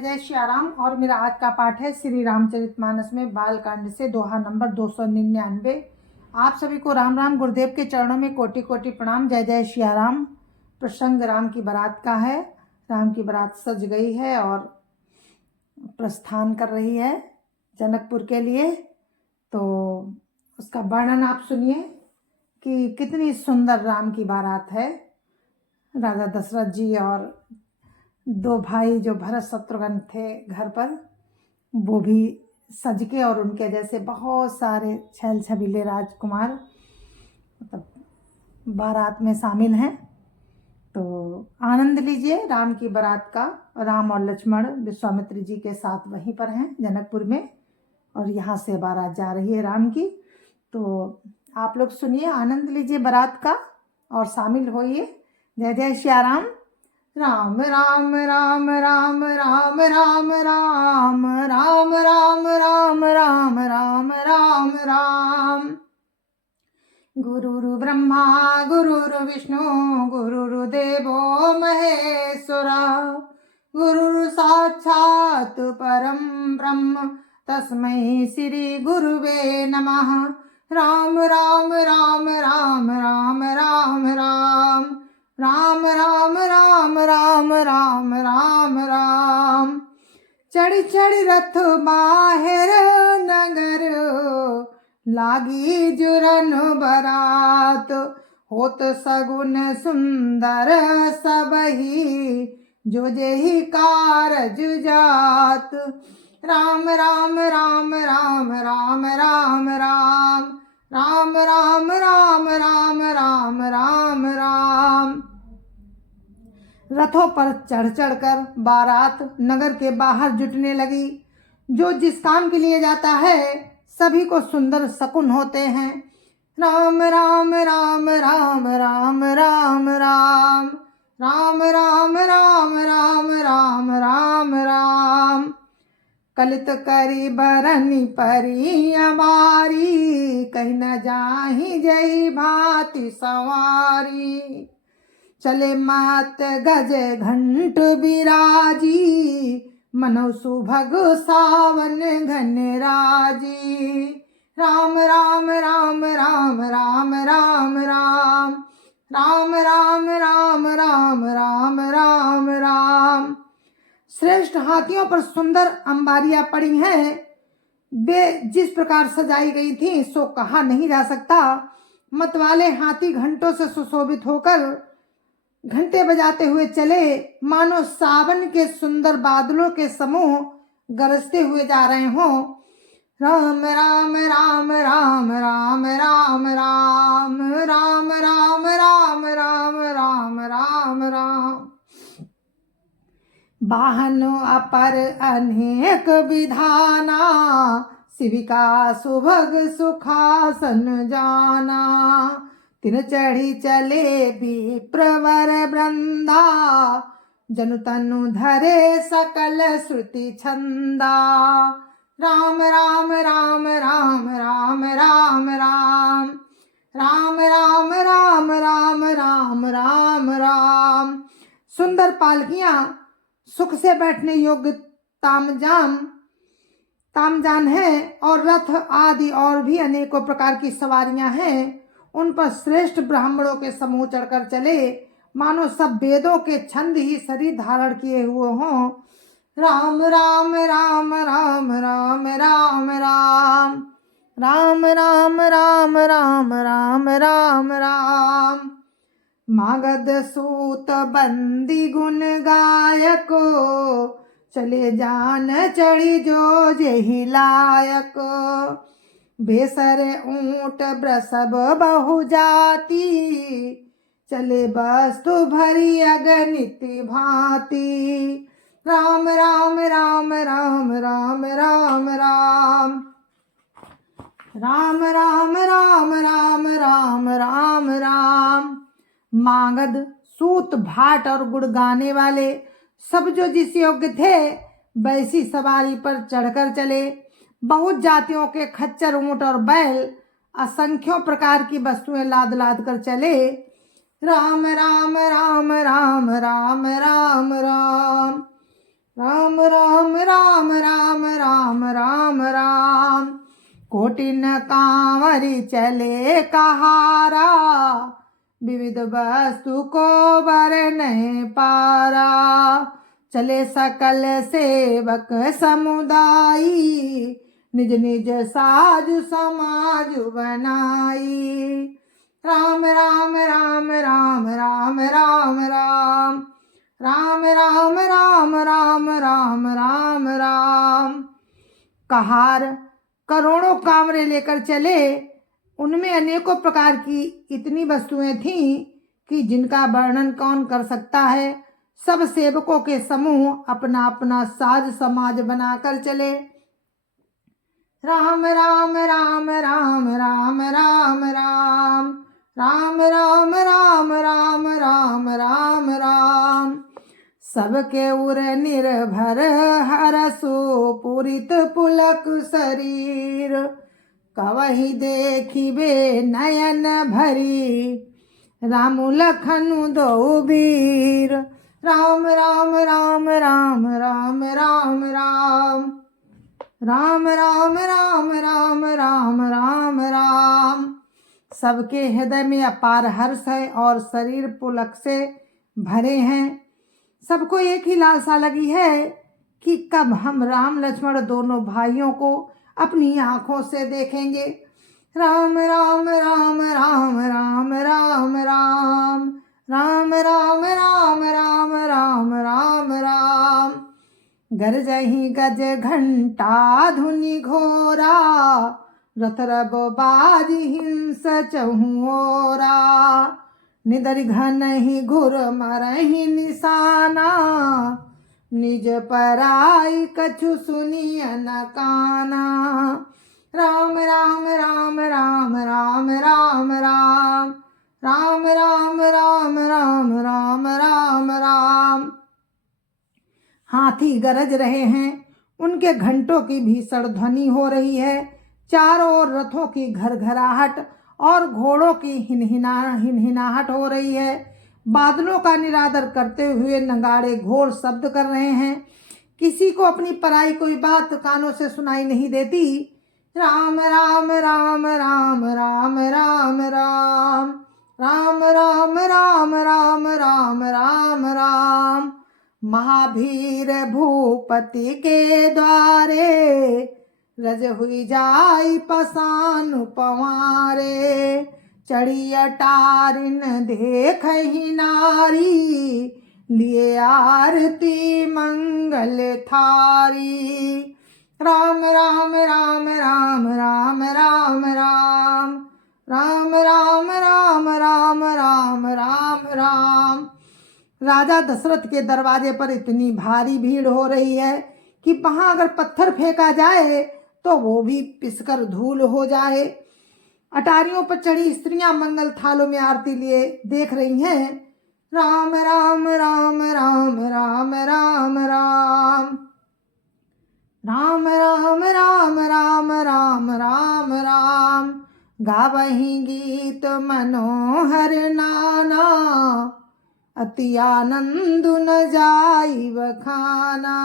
जय श्याराम। और मेरा आज का पाठ है श्री रामचरितमानस में बालकांड से दोहा नंबर 299। आप सभी को राम राम। गुरुदेव के चरणों में कोटि कोटि प्रणाम। जय जय श्याराम। प्रसंग राम की बारात का है। राम की बारात सज गई है और प्रस्थान कर रही है जनकपुर के लिए। तो उसका वर्णन आप सुनिए कि कितनी सुंदर राम की बारात है। राजा दशरथ जी और दो भाई जो भरत शत्रुघ्न थे घर पर, वो भी सज के और उनके जैसे बहुत सारे छैल छबीले राजकुमार मतलब बारात में शामिल हैं। तो आनंद लीजिए राम की बारात का। राम और लक्ष्मण विश्वामित्र जी के साथ वहीं पर हैं जनकपुर में, और यहाँ से बारात जा रही है राम की। तो आप लोग सुनिए, आनंद लीजिए बारात का और शामिल होइए। जय जय श्याराम। राम राम राम राम राम राम राम राम राम राम राम राम राम राम। गुरुर् ब्रह्मा गुरुर् विष्णु गुरुर्देवो महेश्वरा, गुरुर् साक्षात् परं ब्रह्म तस्मै श्री गुरुवे नमः। राम राम राम राम राम राम राम राम राम राम राम राम राम राम। चढ़ चढ़ रथ बाहिर नगर, लागी जुरन बरात। होत सगुन सुंदर सबही, जो जेहि कारज जात। राम राम राम राम राम राम राम राम राम राम राम राम राम राम। रथों पर चढ़ चढ़कर बारात नगर के बाहर जुटने लगी। जो जिस काम के लिए जाता है सभी को सुंदर शकुन होते हैं। राम राम राम राम राम राम राम राम राम राम राम राम राम राम। कलित करी बरनी परी अमारी, कहीं न जाहि जई भांति सवारी। चले मात गज घंट बिराजी, मनो सुभग सावन घन राजी। राम राम राम राम राम राम राम राम राम राम राम राम राम राम। श्रेष्ठ हाथियों पर सुंदर अंबारियां पड़ी हैं। वे जिस प्रकार सजाई गई थी सो कहा नहीं जा सकता। मतवाले हाथी घंटों से सुशोभित होकर घंटे बजाते हुए चले, मानो सावन के सुंदर बादलों के समूह गरजते हुए जा रहे हों। राम राम राम राम राम राम राम राम राम राम राम राम राम राम। वाहन अपर अनेक विधाना, शिविका सुभग सुखासन जाना। तिन चढ़ी चले विप्रवर वृंदा, जनु तनु धरे सकल श्रुति छंदा। राम राम राम राम राम राम राम राम राम राम राम राम राम राम। सुंदर पालकियां, सुख से बैठने योग्य तामजान है, और रथ आदि और भी अनेकों प्रकार की सवारियां हैं। उन पर श्रेष्ठ ब्राह्मणों के समूह चढ़कर चले, मानो सब वेदों के छंद ही शरीर धारण किए हुए हों। राम राम राम राम राम राम राम राम राम राम राम राम राम राम। मागध सूत बंदी गुण गायको, चले जान चढ़ी जो जेहि लायक। बेसर ऊंट वृषभ बहु जाति, चले वस्तु भरी अगणित भांति। राम राम राम राम राम राम राम राम राम राम राम राम राम राम। मागध, सूत, भाट और गुड़ गाने वाले सब जो जिस योग्य थे वैसी सवारी पर चढ़कर चले। बहुत जातियों के खच्चर, ऊंट और बैल, असंख्यों प्रकार की वस्तुएं लाद लाद कर चले। राम राम राम राम राम राम राम राम राम राम राम राम राम राम। कोटिन कांवरी चले कहारा, विविध वस्तु को बर नहीं पारा। चले सकल सेवक समुदायी, निज निज साजु समाज बनाई। राम राम राम राम राम राम राम। राम राम राम राम राम राम राम। कहार करोड़ों कांवरे लेकर चले। उनमें अनेकों प्रकार की इतनी वस्तुएं थीं कि जिनका वर्णन कौन कर सकता है। सब सेवकों के समूह अपना अपना साज समाज बनाकर चले। राम राम राम राम राम राम राम। राम राम राम राम राम राम राम। सबके उर निर्भर हरसो पूरित पुलक शरीर, कवहि देखिबे नयन भरी, राम लखन दो वीर। राम राम राम राम राम राम राम। राम राम राम राम राम राम राम। सबके हृदय में अपार हर्ष है और शरीर पुलक से भरे हैं। सबको एक ही लालसा लगी है कि कब हम राम लक्ष्मण दोनों भाइयों को अपनी आंखों से देखेंगे। राम राम राम राम राम राम राम। राम राम राम राम राम राम राम। गरजहि गज घंटा धुनि घोरा, रथ रब बाज हिंस चहुँ ओरा। निदर घनहि घुर मरहि निशाना, निज पराई कछु सुनिय न काना। राम राम राम राम राम राम राम। राम राम राम राम राम राम राम। हाथी गरज रहे हैं, उनके घंटों की भीषण ध्वनि हो रही है। चारों ओर रथों की घरघराहट और घोड़ों की हिनहिनाहट हो रही है। बादलों का निरादर करते हुए नगाड़े घोर शब्द कर रहे हैं। किसी को अपनी पराई कोई बात कानों से सुनाई नहीं देती। राम राम राम राम राम राम राम। राम राम राम राम राम राम राम। महावीर भूपति के द्वारे, रज हुई जाई पसान पवारे। चढ़ी अटारिन देखहि नारी, लिए आरती मंगल थारी। राम राम राम राम राम राम राम। राम राम राम राम राम राम राम। राजा दशरथ के दरवाजे पर इतनी भारी भीड़ हो रही है कि वहां अगर पत्थर फेंका जाए तो वो भी पिसकर धूल हो जाए। अटारियों पर चढ़ी स्त्रियां मंगल थालों में आरती लिए देख रही हैं। राम राम राम राम राम राम राम। राम राम राम राम राम राम राम। गावहि गीत मनोहर नाना, अति आनंद न जाई बखाना।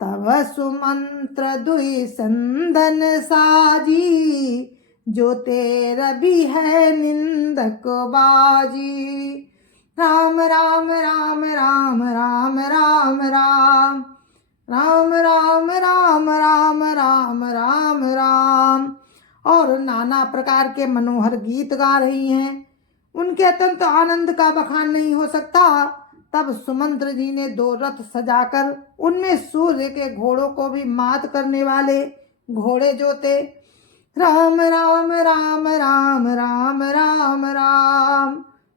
तव सुमंत्र दुई संदन साजी, जो तेरा भी है निंदक बाजी। राम राम राम राम राम राम राम। राम राम राम राम राम राम राम। और नाना प्रकार के मनोहर गीत गा रही हैं। उनके अत्यंत आनंद का बखान नहीं हो सकता। तब सुमंत्र जी ने 2 रथ सजाकर उनमें सूर्य के घोड़ों को भी मात करने वाले घोड़े जोते। राम राम राम राम राम राम राम।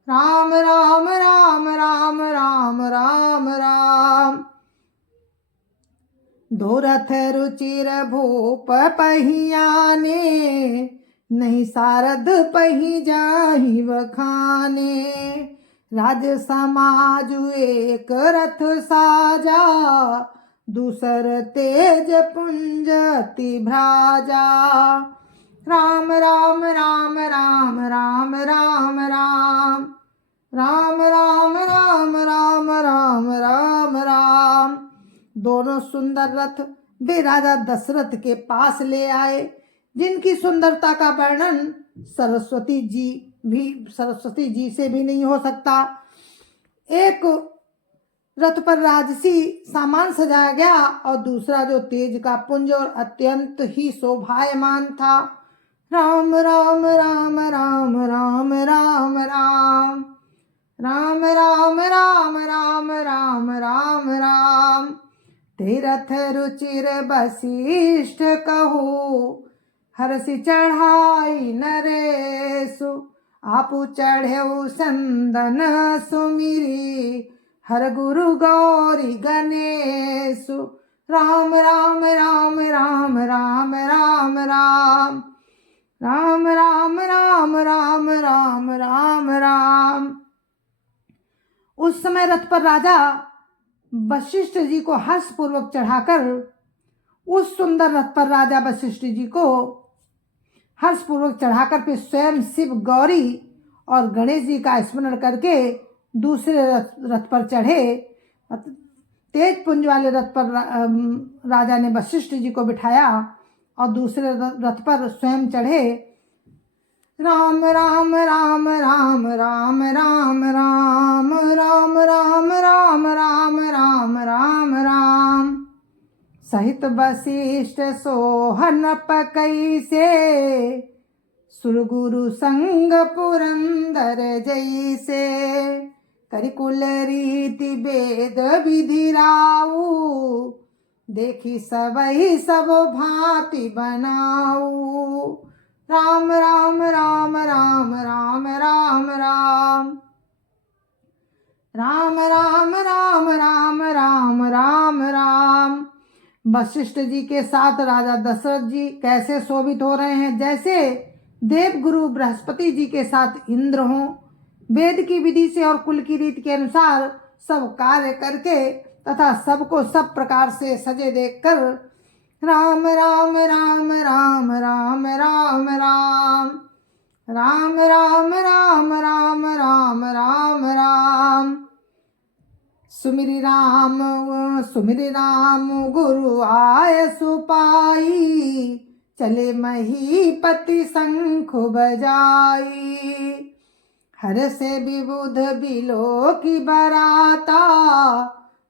राम राम राम राम राम राम राम। 2 रथ रुचिर भूप पहियाने, नहीं सारद पही जाहि बखाने। राज समाज एक रथ साजा, दूसर तेज पुंज अति भ्राजा। राम राम राम राम राम राम राम। राम राम राम राम राम राम राम। दोनों सुंदर रथ वे राजा दशरथ के पास ले आए, जिनकी सुंदरता का वर्णन सरस्वती जी से भी नहीं हो सकता। एक रथ पर राजसी सामान सजाया गया और दूसरा जो तेज का पुंज और अत्यंत ही शोभायमान था। राम राम राम राम राम राम राम राम राम राम राम राम राम राम। तीरथ रुचिर वशिष्ठ कहू, हरसि चढ़ाई नरेशु। आपु चढ़ेऊ संदन सुमिरी, हर गुरु गौरी गणेशु। राम राम राम राम राम राम राम राम राम राम राम राम राम राम। उस समय रथ पर राजा वशिष्ठ जी को हर्षपूर्वक चढ़ाकर उस सुंदर रथ पर राजा वशिष्ठ जी को हर्षपूर्वक चढ़ाकर फिर स्वयं शिव, गौरी और गणेश जी का स्मरण करके दूसरे रथ पर चढ़े। तेज पुंज वाले रथ पर राजा ने वशिष्ठ जी को बिठाया और दूसरे रथ पर स्वयं चढ़े। राम राम राम राम राम राम राम राम राम राम राम राम राम राम। सहित वशिष्ठ सोहन पकई से, सुरगुरु संग पुरंदर जैसे। करिकुल रीति वेद विधि राऊ, देखी सबई सब भांति बनाऊ। राम राम राम राम राम राम राम राम राम राम राम राम राम राम। वशिष्ठ जी के साथ राजा दशरथ जी कैसे शोभित हो रहे हैं, जैसे देव गुरु बृहस्पति जी के साथ इंद्र हों। वेद की विधि से और कुल की रीति के अनुसार सब कार्य करके तथा सबको सब प्रकार से सजे देखकर राम राम राम राम राम राम राम राम राम राम राम राम राम राम। सुमिरि राम गुरु आय सुपाई, चले महीपति शंख बजाई। हर से विबुध बिलो की बराता,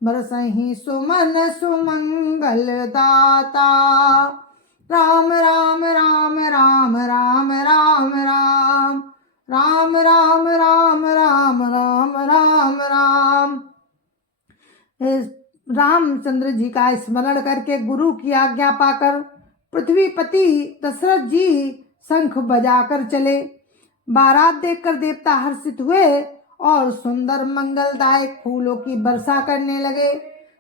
बरसहि सुमन सुमंगल दाता। राम राम राम राम राम राम राम राम राम राम राम राम राम राम। रामचंद्र जी का स्मरण करके गुरु की आज्ञा पाकर पृथ्वीपति दशरथ जी शंख बजाकर चले। बारात देखकर देवता हर्षित हुए और सुंदर मंगलदायक फूलों की वर्षा करने लगे।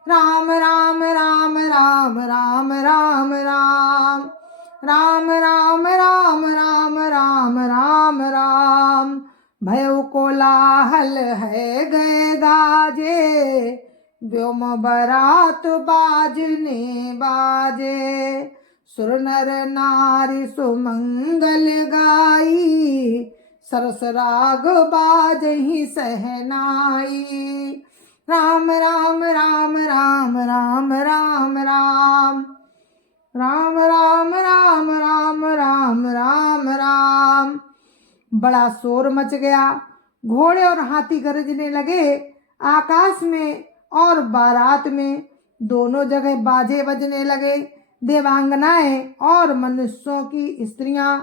राम राम राम राम राम राम राम राम राम राम राम राम राम राम। भयो कोलाहल है गए गाजे, व्योम बरात बाजने बाजे। सुर नर नारी सुमंगल गाई, सरस राग बाजहि सहनाई। राम राम राम राम राम राम राम राम राम राम राम राम राम राम। बड़ा शोर मच गया, घोड़े और हाथी गरजने लगे। आकाश में और बारात में दोनों जगह बाजे बजने लगे। देवांगनाएं और मनुष्यों की स्त्रियां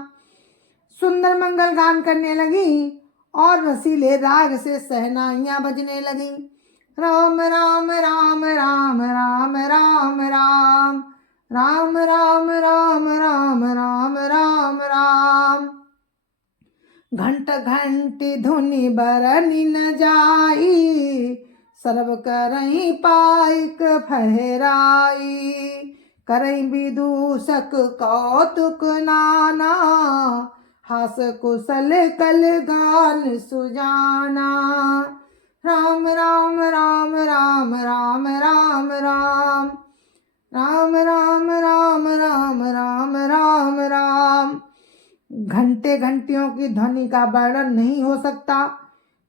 सुंदर मंगल गान करने लगी और रसीले राग से सहनाइयां बजने लगी। राम राम राम राम राम राम राम राम राम राम राम राम राम राम। घंट घंटी धुनि बरनि न जाई, सर्व करई पाइक फहराई। करई विदूषक कौतुक नाना, हास कुशल कल गान सुजाना। राम राम राम राम राम राम राम राम राम राम राम राम राम राम। घंटे घंटियों की ध्वनि का वर्णन नहीं हो सकता।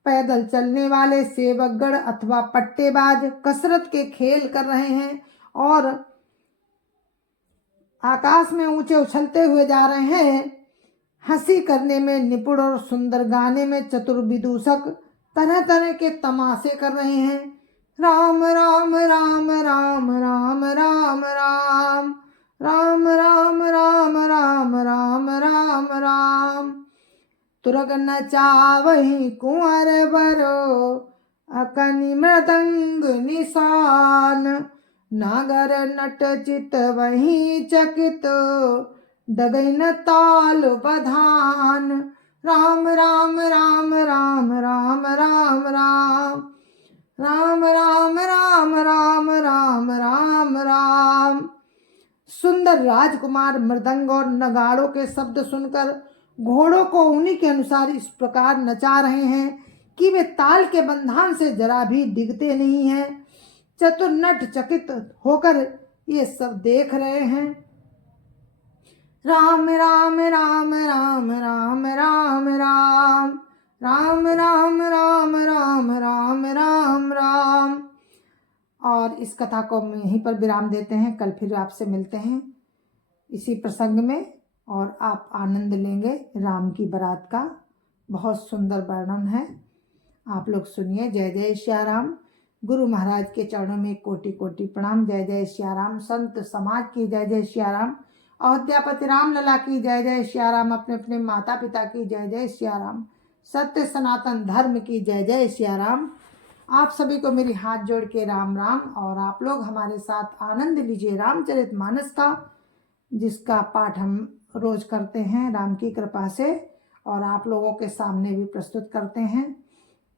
पैदल चलने वाले सेवकगण अथवा पट्टेबाज कसरत के खेल कर रहे हैं और आकाश में ऊंचे उछलते हुए जा रहे हैं। हंसी करने में निपुण और सुंदर गाने में चतुर विदूषक तरह तरह के तमाशे कर रहे हैं। राम राम राम राम राम राम राम राम राम राम राम राम राम राम। तुरग नचावहि कुंवर बरो अकनि मृदंग निशान। नागर नट चित वही चकित डगैन ताल बधान। राम राम राम राम राम राम राम राम राम राम राम राम राम राम। सुंदर राजकुमार मृदंग और नगाड़ों के शब्द सुनकर घोड़ों को उन्हीं के अनुसार इस प्रकार नचा रहे हैं कि वे ताल के बंधन से जरा भी डिगते नहीं हैं। चतुर नट चकित होकर ये सब देख रहे हैं। राम राम राम राम राम राम राम राम राम राम राम राम राम राम। और इस कथा को हम यहीं पर विराम देते हैं। कल फिर आपसे मिलते हैं इसी प्रसंग में और आप आनंद लेंगे। राम की बारात का बहुत सुंदर वर्णन है, आप लोग सुनिए। जय जय श्या राम। गुरु महाराज के चरणों में कोटि कोटि प्रणाम। जय जय श्या राम। संत समाज की जय जय श्या राम। अयोध्यापति राम लला की जय जय श्या राम। अपने अपने माता पिता की जय जय श्या राम। सत्य सनातन धर्म की जय जय श्या राम। आप सभी को मेरी हाथ जोड़ के राम राम। और आप लोग हमारे साथ आनंद लीजिए रामचरितमानस का, जिसका पाठ हम रोज करते हैं राम की कृपा से और आप लोगों के सामने भी प्रस्तुत करते हैं।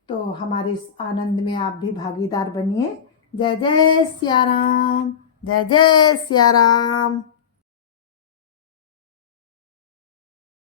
तो हमारे इस आनंद में आप भी भागीदार बनिए। जय जय श्या राम। जय जय श्या राम।